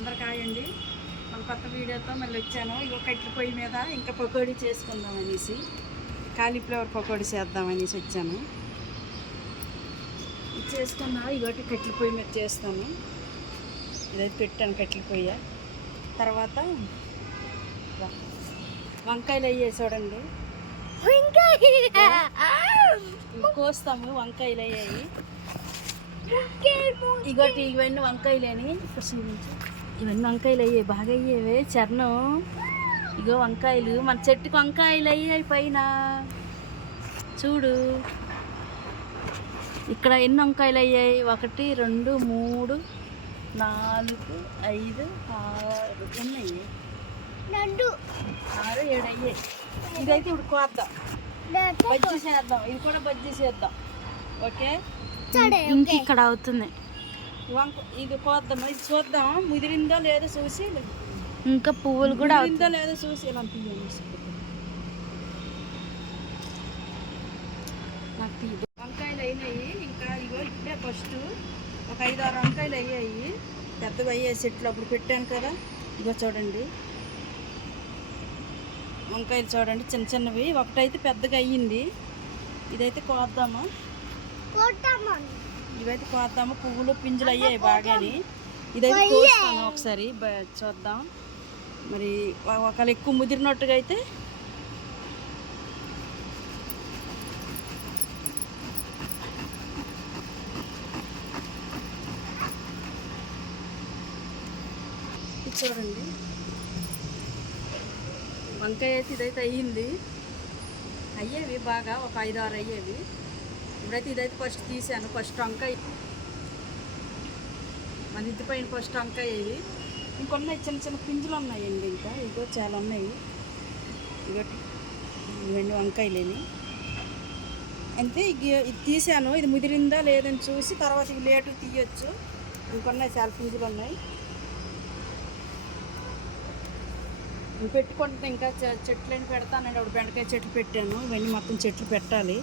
అందరికి హాయ్ అండి. మన కొత్త వీడియోతో మళ్ళీ వచ్చాను. ఇగో కట్టెల పొయ్యి మీద ఇంకా పకోడీ చేసుకుందాం అనేసి, కాలీఫ్లవర్ పకోడీ చేద్దామనేసి వచ్చాను. ఇది చేసుకున్నా ఇగోటి కట్టెల పొయ్యి మీద చేస్తాను. ఇదైతే పెట్టాను కట్టెల పొయ్యి. తర్వాత వంకాయలు అయ్యాయి చూడండి, కోస్తాము. వంకాయలు అయ్యాయి ఇగోటి, ఇవన్నీ వంకాయలేని చూపించు. ఇవన్నీ వంకాయలు అయ్యాయి, బాగా అయ్యేవే చరణం. ఇగో వంకాయలు, మన చెట్టుకు వంకాయలు అయ్యాయి పైన చూడు. ఇక్కడ ఎన్ని వంకాయలు అయ్యాయి? 1 2 3 4 5 6 ఎన్ని అయ్యాయి? 6 7 అయ్యాయి. ఇదైతే ఇప్పుడు కోద్దాం, బజ్జీ చేద్దాం. ఇది కూడా బజ్జీ చేద్దాం. ఓకే, ఇంక ఇక్కడ అవుతుంది. ఇది కోద్దాం, ఇది చూద్దాం ముదిరిందో లేదో చూసి. ఇంకా పువ్వులు కూడా ముదిరిందో లేదో చూసి ఇలా నాకు తీయదు. వంకాయలు అయినాయి ఇంకా. ఇగో ఇప్పుడే ఫస్ట్ ఒక 5 6 వంకాయలు అయ్యాయి, పెద్దవి అయ్యాయి చెట్లు. అప్పుడు పెట్టాను కదా. ఇగో చూడండి వంకాయలు చూడండి, చిన్న చిన్నవి. ఒకటైతే పెద్దగా అయ్యింది. ఇదైతే కోద్దామా, ఇవైతే కోద్దాము. పువ్వులు పింజలు అయ్యాయి బాగాని. ఇదైతే కోస్తాను ఒకసారి, చూద్దాం. మరి ఒకవేళ ఎక్కువ ముదిరినట్టుగా అయితే చూడండి. వంకాయ అయితే ఇదైతే అయ్యింది, అయ్యేవి బాగా ఒక 5 6 అయ్యేవి. ఇప్పుడైతే ఇదైతే ఫస్ట్ తీసాను. ఫస్ట్ వంకాయ మన ఇంటి పైన ఫస్ట్ వంకాయ ఇవి. ఇంకొన్నాయి చిన్న చిన్న పింజలు ఉన్నాయండి, ఇంకా ఇగో చాలా ఉన్నాయి. ఇగోటి ఇవన్నీ వంకాయలేని అంతే. ఇది తీసాను, ఇది ముదిరిందా లేదని చూసి తర్వాత ఇవి లేటు తీయొచ్చు. ఇంకొన్నాయి చాలా పింజలు ఉన్నాయి. ఇవి పెట్టుకుంటే ఇంకా చెట్లని పెడతానండి. అప్పుడు బెండకాయ చెట్లు పెట్టాను. ఇవన్నీ మొత్తం చెట్లు పెట్టాలి.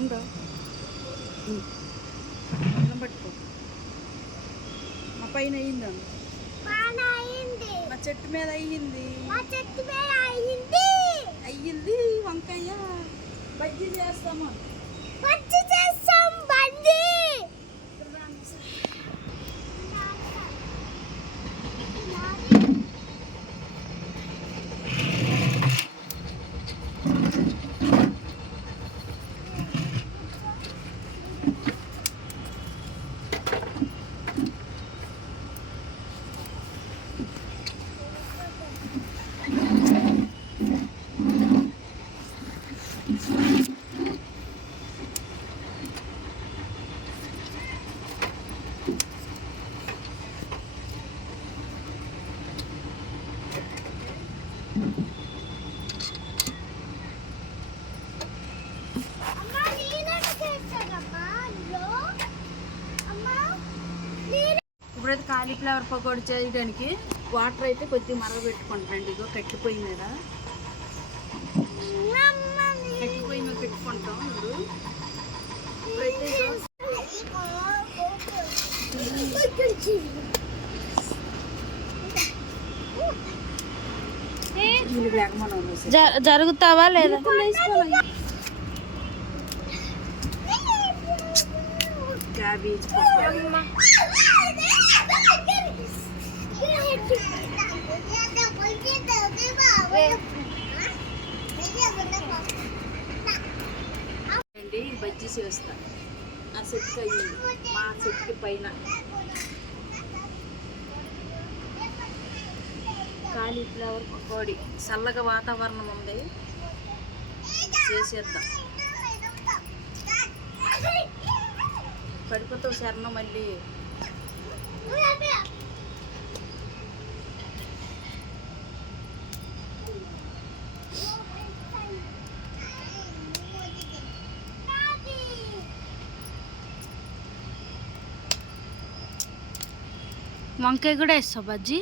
ఉందో పట్టుకో. మా పైన అయ్యిందండి, మా చెట్టు మీద అయ్యింది. అయ్యింది వంకాయ. బజ్జీ చేస్తాము. ఇప్పుడైతే కాలీఫ్లవర్ పకోడీ చేయడానికి వాటర్ అయితే కొద్దిగా మరగబెట్టుకుంటానండి. ఇగో కట్టెల పొయ్యి మీద, కట్టెల పొయ్యి మీద పెట్టుకుంటాం. ఇప్పుడైతే జరుగుతావా లేదా? క్యాబేజ్ అండి. బజ్జీ చేస్తాను. ఆ చెట్టుకి అయ్యింది, మా చెట్టుకి పైన కాలీఫ్లవర్ పకోడీ. చల్లగా వాతావరణం ఉంది, చేసేద్దాం. పడిపోతావు శరణం మళ్ళీ. వంకాయ కూడా వేస్తావు బజ్జీ?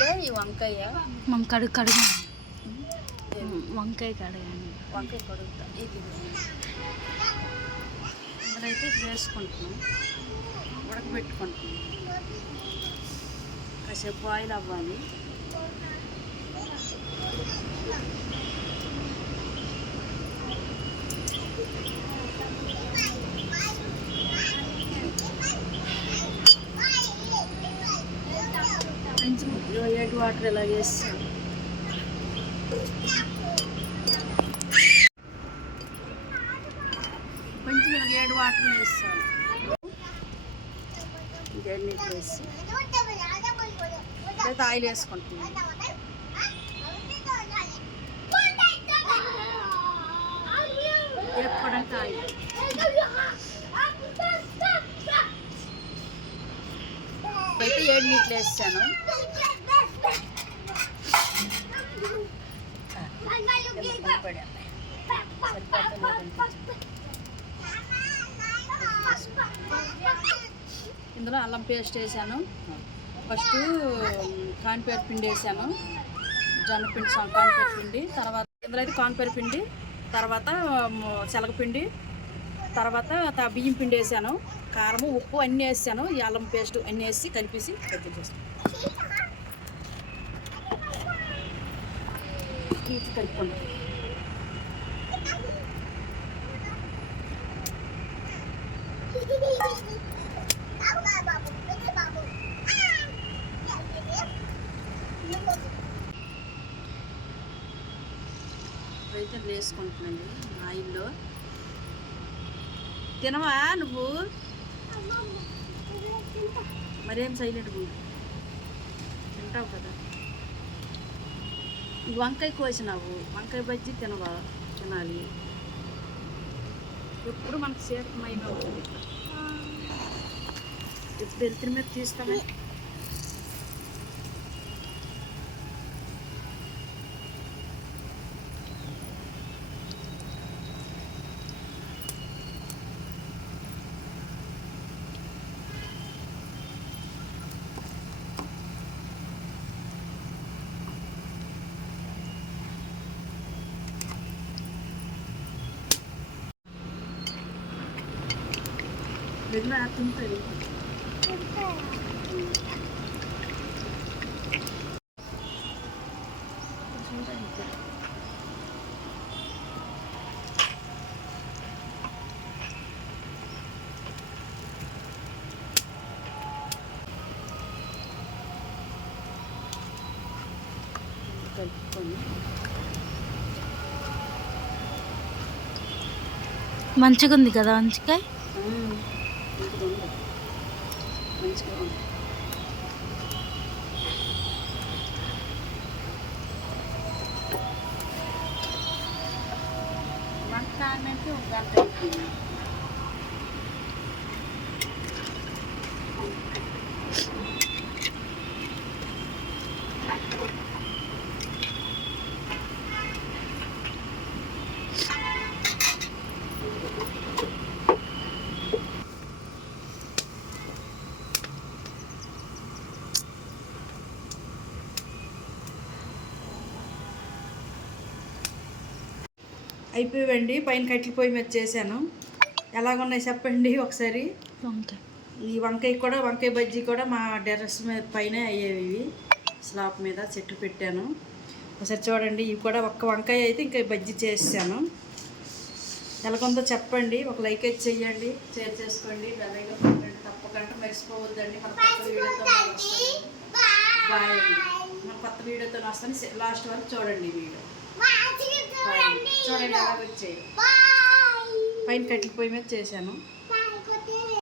అయితే ఈ వంకాయ మనం కడుగు వంకాయ కడగాలి. వంకాయ కడుగుతా. ఇది ఇందులోైతే వేసుకుంటున్నాం, ఉడకబెట్టుకుంటున్నాం. కాసేపు బాయిల్ అవ్వాలి. కొంచెం ఏడు వాటర్ ఇలా వేస్తాం. కొంచెం ఏడు వాటర్ వేస్తాం. ఇంకేడు నీళ్ళు వేసి లేదా ఆయిల్ వేసుకుంటున్నాం. వేపుకోవడానికి ఆయిల్ అయితే 7 నీళ్ళు వేసాను. ఇందులో అల్లం పేస్ట్ వేసాను. ఫస్ట్ కాన్పేర్ పిండి వేసాను, జొన్నపిండి, కాన్పేర్ పిండి. తర్వాత ఇందులో అయితే కాన్పేర్ పిండి, తర్వాత శనగపిండి, తర్వాత బియ్యం పిండి వేసాను. కారం, ఉప్పు అన్నీ వేసాను. ఈ అల్లం పేస్ట్ అన్నీ వేసి కలిపేసి కలుపుకుంటాను. అయితే వేసుకుంటున్నాను ఆయిల్లో. తినవా నువ్వు? మరేం సైలెంట్ తింటావు కదా. వంకాయ కోసినావు, వంకాయ బజ్జీ తినవా? తినాలి. ఎప్పుడు మనకు సేకమైన అవుతుంది. ఎప్పుడు ఎత్తిన మీద తీస్తామే. రెగ్యులర్ తింటుంది. కలుపుకొని మంచిగా ఉంది కదా వంకాయ. మంచిగా ఉంది. వంట అంటే 1 గంట అవుతుంది. అయిపోయిండి. పైన కట్టెల పొయ్యి మీద చేశాను. ఎలాగున్నాయి చెప్పండి ఒకసారి. ఈ వంకాయ కూడా, వంకాయ బజ్జీ కూడా మా టెర్రస్ మీద పైన అయ్యేవి. స్లాబ్ మీద చెట్టు పెట్టాను. ఒకసారి చూడండి. ఇవి కూడా ఒక్క వంకాయ అయితే ఇంకా బజ్జీ చేసాను. ఎలాగుందో చెప్పండి. ఒక లైక్ అయితే చెయ్యండి, షేర్ చేసుకోండి, బెల్ ఐకాన్ కొట్టండి. తప్పకుండా మర్చిపోవద్దండి. మన కొత్త వీడియోతో బాయ్ అండి. మన కొత్త వీడియోతో వస్తాను. లాస్ట్ వరకు చూడండి వీడియో. చూడండి ఎలా వచ్చాయి. పైన కట్టెల పొయ్యి మీద చేశాను.